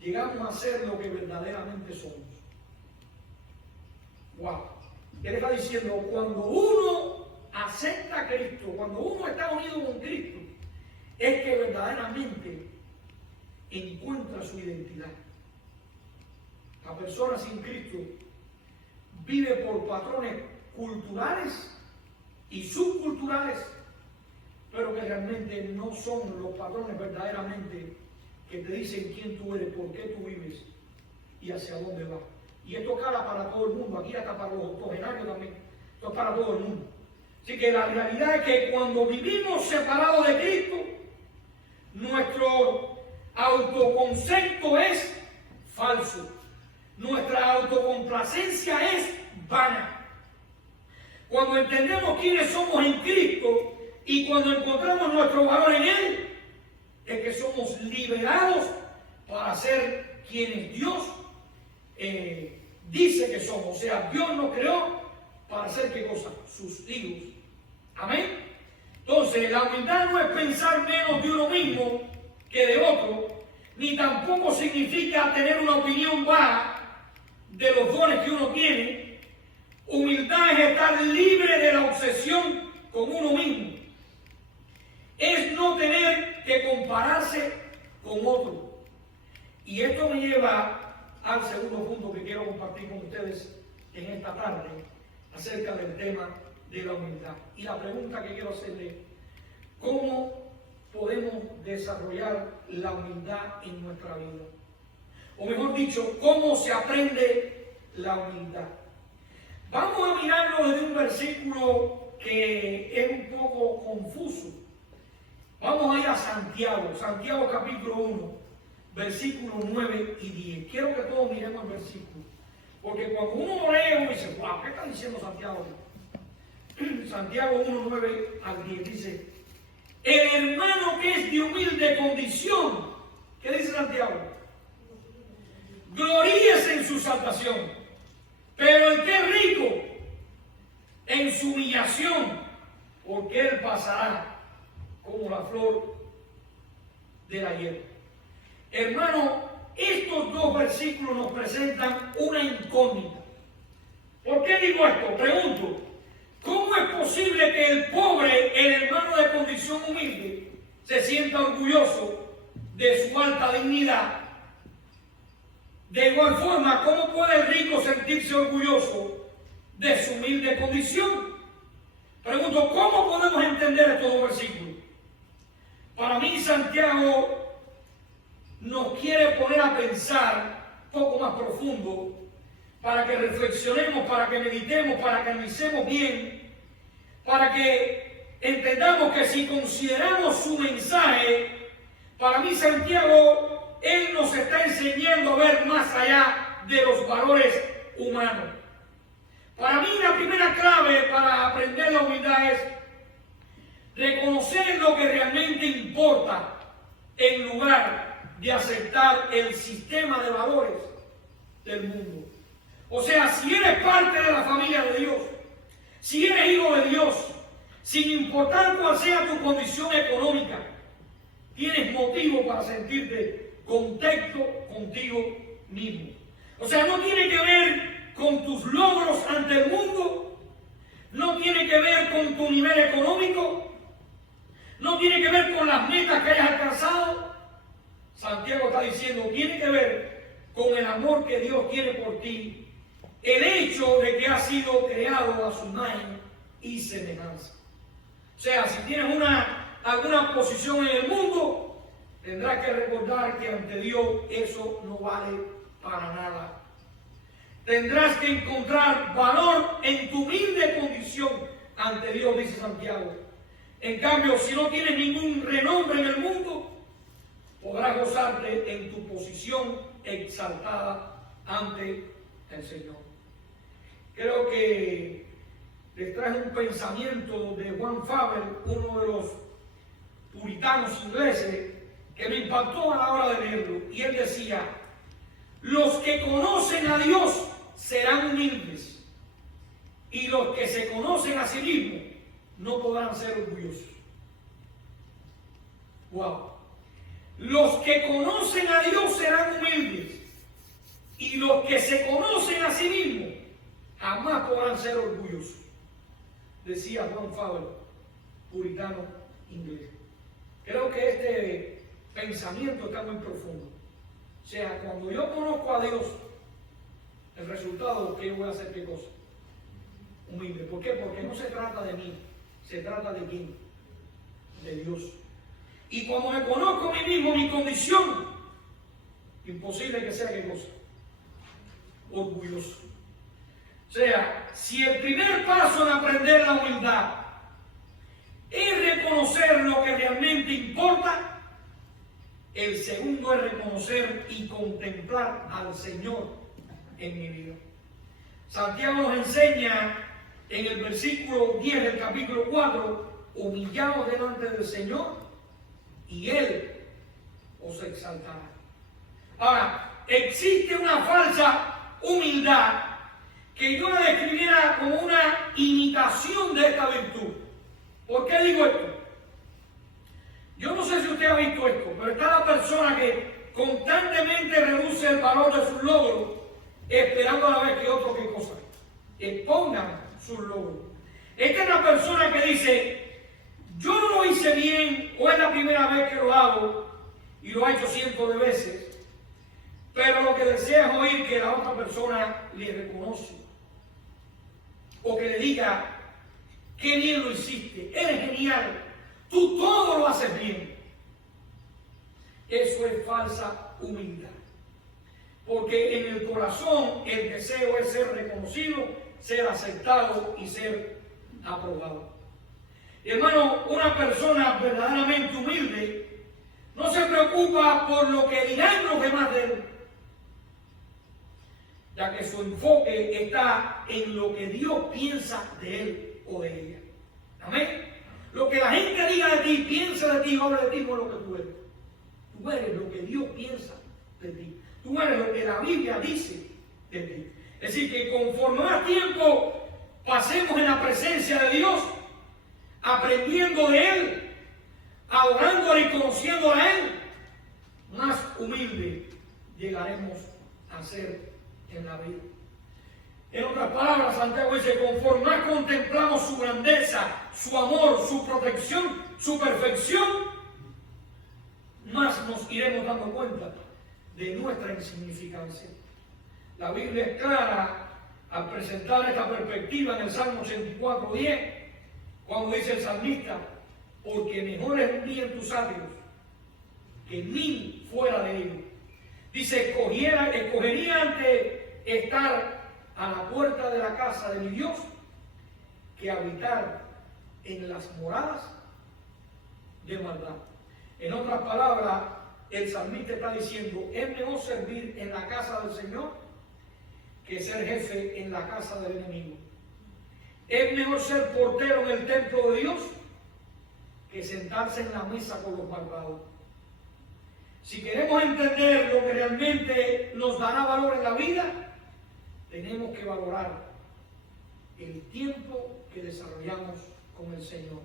llegamos a ser lo que verdaderamente somos. Wow. Él está diciendo, cuando uno acepta a Cristo, cuando uno está unido con Cristo, es que verdaderamente encuentra su identidad. La persona sin Cristo vive por patrones culturales y subculturales, pero que realmente no son los patrones verdaderamente que te dicen quién tú eres, por qué tú vives y hacia dónde vas. Y esto cala para todo el mundo, aquí hasta para los octogenarios también, esto es para todo el mundo. Así que la realidad es que cuando vivimos separados de Cristo, nuestro autoconcepto es falso. nuestra autocomplacencia es vana. Cuando entendemos quiénes somos en Cristo y cuando encontramos nuestro valor en Él, es que somos liberados para ser quienes Dios dice que somos. O sea, Dios nos creó para ser ¿qué cosa? Sus hijos. Amén. Entonces, la humildad no es pensar menos de uno mismo que de otro, ni tampoco significa tener una opinión baja de los dones que uno tiene. Humildad es estar libre de la obsesión con uno mismo. Es no tener que compararse con otro. Y esto me lleva al segundo punto que quiero compartir con ustedes en esta tarde, acerca del tema de la humildad. Y la pregunta que quiero hacerle: ¿cómo podemos desarrollar la humildad en nuestra vida? O mejor dicho, ¿cómo se aprende la humildad? Vamos a mirarlo desde un versículo que es un poco confuso. Vamos a ir a Santiago, Santiago capítulo 1, versículos 9 y 10. Quiero que todos miremos el versículo, porque cuando uno lo lee, uno dice: wow, ¿qué está diciendo Santiago? Santiago 1, 9 al 10 dice: el hermano que es de humilde condición, ¿qué dice Santiago? Gloríese en su salvación, pero el que es rico en su humillación, porque él pasará como la flor de la hierba. Hermano, estos dos versículos nos presentan una incógnita. ¿Por qué digo esto? Pregunto: ¿cómo es posible que el pobre, el hermano de condición humilde, se sienta orgulloso de su alta dignidad? De igual forma, ¿cómo puede el rico sentirse orgulloso de su humilde condición? Pregunto: ¿cómo podemos entender estos dos versículos? Para mí, Santiago nos quiere poner a pensar un poco más profundo, para que reflexionemos, para que meditemos, para que analicemos bien, para que entendamos que si consideramos su mensaje, para mí Santiago, él nos está enseñando a ver más allá de los valores humanos. Para mí la primera clave para aprender la humildad es reconocer lo que realmente importa en lugar de aceptar el sistema de valores del mundo. O sea, si eres parte de la familia de Dios, si eres hijo de Dios, sin importar cuál sea tu condición económica, tienes motivo para sentirte contento contigo mismo. O sea, no tiene que ver con tus logros ante el mundo, no tiene que ver con tu nivel económico, no tiene que ver con las metas que hayas alcanzado. Santiago está diciendo, tiene que ver con el amor que Dios tiene por ti, el hecho de que has sido creado a su imagen y semejanza. O sea, si tienes alguna posición en el mundo, tendrás que recordar que ante Dios eso no vale para nada. Tendrás que encontrar valor en tu humilde condición ante Dios, dice Santiago. En cambio, si no tienes ningún renombre en el mundo, podrás gozarte en tu posición exaltada ante el Señor. Creo que les traje un pensamiento de Juan Faber, uno de los puritanos ingleses, que me impactó a la hora de leerlo. Y él decía: los que conocen a Dios serán humildes, y los que se conocen a sí mismos no podrán ser orgullosos. Wow. Los que conocen a Dios serán humildes, y los que se conocen a sí mismos jamás podrán ser orgullosos, decía Juan Faber, puritano inglés. Creo que este pensamiento está muy profundo. O sea, cuando yo conozco a Dios, el resultado es que yo voy a hacer ¿qué cosa? Humilde. ¿Por qué? Porque no se trata de mí, se trata de quién, de Dios. Y cuando me conozco a mí mismo, mi condición, imposible que sea ¿qué cosa? Orgulloso. O sea, si el primer paso en aprender la humildad es reconocer lo que realmente importa, el segundo es reconocer y contemplar al Señor en mi vida. Santiago nos enseña en el versículo 10 del capítulo 4, humillaos delante del Señor y Él os exaltará. Ahora, existe una falsa humildad que yo la describiera como una imitación de esta virtud. ¿Por qué digo esto? Yo no sé si usted ha visto esto, pero está la persona que constantemente reduce el valor de sus logros, esperando a la vez que otros que cosa expongan sus logros. Esta es la persona que dice, yo no lo hice bien, o es la primera vez que lo hago, y lo ha hecho cientos de veces, pero lo que desea es oír que la otra persona le reconoce, o que le diga, qué bien lo hiciste, eres genial, tú todo lo haces bien. Eso es falsa humildad. Porque en el corazón el deseo es ser reconocido, ser aceptado y ser aprobado. Hermano, una persona verdaderamente humilde no se preocupa por lo que dirán los demás de él, ya que su enfoque está en lo que Dios piensa de él o de ella. Amén. Lo que la gente diga de ti, piensa de ti, habla de ti, no es lo que tú eres. Tú eres lo que Dios piensa de ti. Tú eres lo que la Biblia dice de ti. Es decir, que conforme más tiempo pasemos en la presencia de Dios, aprendiendo de Él, adorándole y conociéndole a Él, más humilde llegaremos a ser en la vida. En otras palabras, Santiago dice, conforme más contemplamos su grandeza, su amor, su protección, su perfección, más nos iremos dando cuenta de nuestra insignificancia. La Biblia es clara al presentar esta perspectiva en el Salmo 84:10, cuando dice el salmista, porque mejor es un día en tus atrios que 1000 fuera de ellos. Dice, escogería antes estar a la puerta de la casa de mi Dios que habitar en las moradas de maldad. En otras palabras, el salmista está diciendo, es mejor servir en la casa del Señor que ser jefe en la casa del enemigo. Es mejor ser portero en el templo de Dios que sentarse en la mesa con los malvados. Si queremos entender lo que realmente nos dará valor en la vida, tenemos que valorar el tiempo que desarrollamos con el Señor.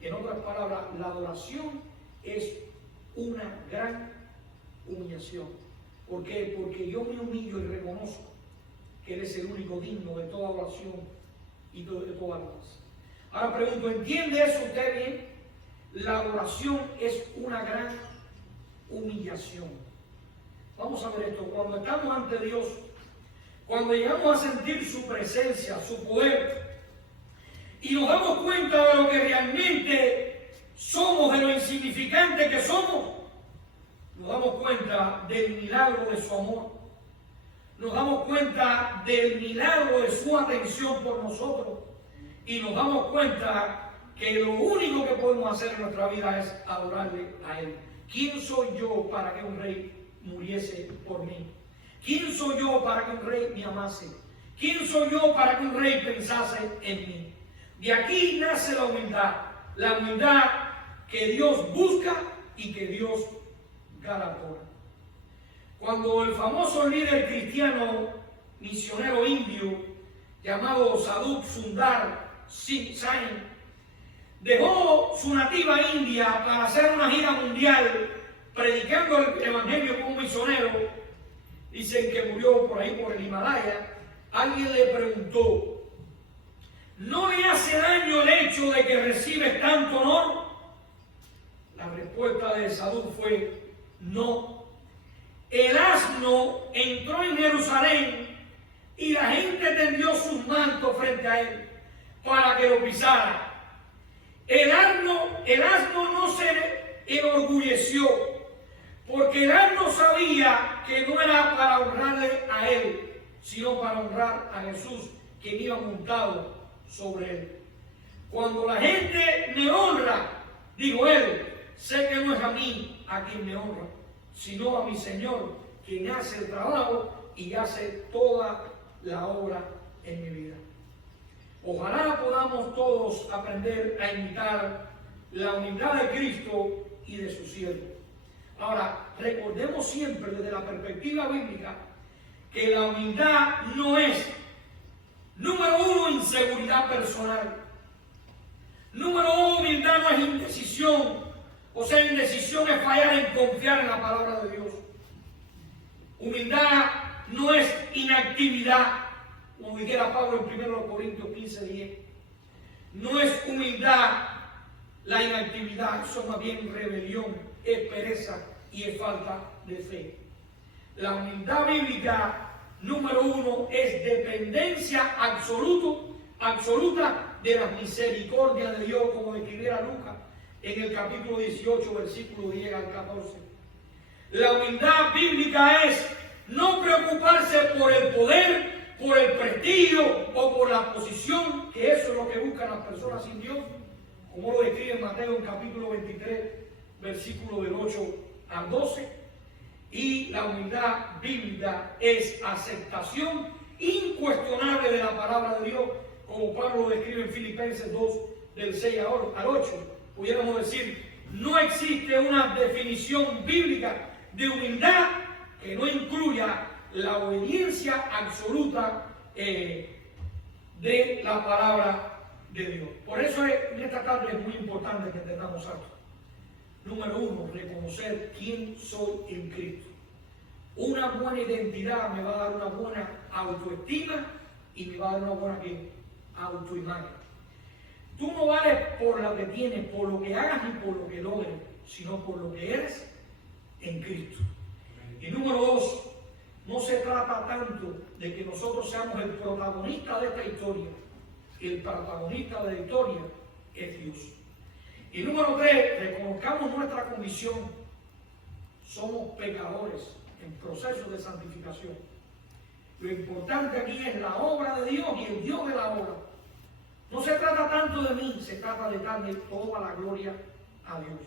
En otras palabras, la adoración es una gran humillación. ¿Por qué? Porque yo me humillo y reconozco que Él es el único digno de toda oración y de toda alabanza. Ahora pregunto, ¿entiende eso usted bien? La adoración es una gran humillación. Vamos a ver esto. Cuando estamos ante Dios, cuando llegamos a sentir su presencia, su poder, y nos damos cuenta de lo que realmente somos, de lo insignificante que somos, nos damos cuenta del milagro de su amor, nos damos cuenta del milagro de su atención por nosotros, y nos damos cuenta que lo único que podemos hacer en nuestra vida es adorarle a Él. ¿Quién soy yo para que un rey muriese por mí? ¿Quién soy yo para que un rey me amase? ¿Quién soy yo para que un rey pensase en mí? De aquí nace la humildad que Dios busca y que Dios galardona. Cuando el famoso líder cristiano misionero indio llamado Sadhu Sundar Singh dejó su nativa India para hacer una gira mundial predicando el evangelio como misionero, dicen que murió por ahí por el Himalaya. Alguien le preguntó, ¿no le hace daño el hecho de que recibes tanto honor? La respuesta de Sadhu fue, no. El asno entró en Jerusalén y la gente tendió sus mantos frente a él para que lo pisara. El asno no se enorgulleció, porque el asno sabía que no era para honrarle a él, sino para honrar a Jesús, quien iba montado sobre él. Cuando la gente me honra, dijo él, sé que no es a mí a quien me honra, sino a mi Señor, quien hace el trabajo y hace toda la obra en mi vida. Ojalá podamos todos aprender a imitar la humildad de Cristo y de su siervo. Ahora, recordemos siempre desde la perspectiva bíblica que la humildad no es, número uno, inseguridad personal. Número uno, humildad no es indecisión. O sea, indecisión es fallar en confiar en la palabra de Dios. Humildad no es inactividad, como dijera Pablo en 1 Corintios 15:10. No es humildad la inactividad, eso más bien rebelión, es pereza y es falta de fe. La humildad bíblica, número uno, es dependencia absoluta de la misericordia de Dios, como describiera Lucas en el capítulo 18, versículo 10 al 14. La humildad bíblica es no preocuparse por el poder, por el prestigio o por la posición, que eso es lo que buscan las personas sin Dios, como lo describe Mateo en capítulo 23, versículo del 8 al 12. Y la humildad bíblica es aceptación incuestionable de la palabra de Dios, como Pablo lo describe en Filipenses 2, del 6 al 8. Pudiéramos decir, no existe una definición bíblica de humildad que no incluya la obediencia absoluta de la palabra de Dios. Por eso en esta tarde es muy importante que entendamos algo. Número uno, reconocer quién soy en Cristo. Una buena identidad me va a dar una buena autoestima y me va a dar una buena autoimagen. Tú no vales por lo que tienes, por lo que hagas ni por lo que logres, sino por lo que eres en Cristo. Y número dos, no se trata tanto de que nosotros seamos el protagonista de esta historia. El protagonista de la historia es Dios. Y número tres, reconozcamos nuestra condición. Somos pecadores en proceso de santificación. Lo importante aquí es la obra de Dios y el Dios de la obra. No se trata tanto de mí, se trata de darle toda la gloria a Dios.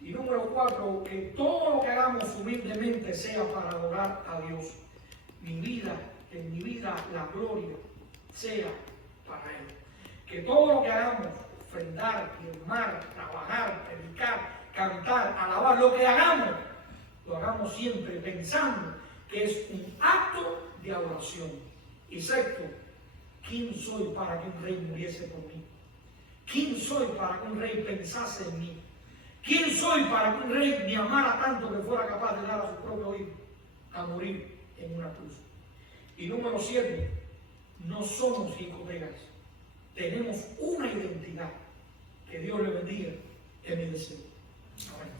Y número cuatro, que todo lo que hagamos humildemente sea para adorar a Dios. Mi vida, que en mi vida la gloria sea para Él. Que todo lo que hagamos, ofrendar, firmar, trabajar, predicar, cantar, alabar, lo que hagamos, lo hagamos siempre pensando que es un acto de adoración. Y sexto, ¿quién soy para que un rey muriese por mí? ¿Quién soy para que un rey pensase en mí? ¿Quién soy para que un rey me amara tanto que fuera capaz de dar a su propio hijo a morir en una cruz? Y número 7, no somos hicotegas. Tenemos una identidad. Que Dios le bendiga en mi deseo. Amén.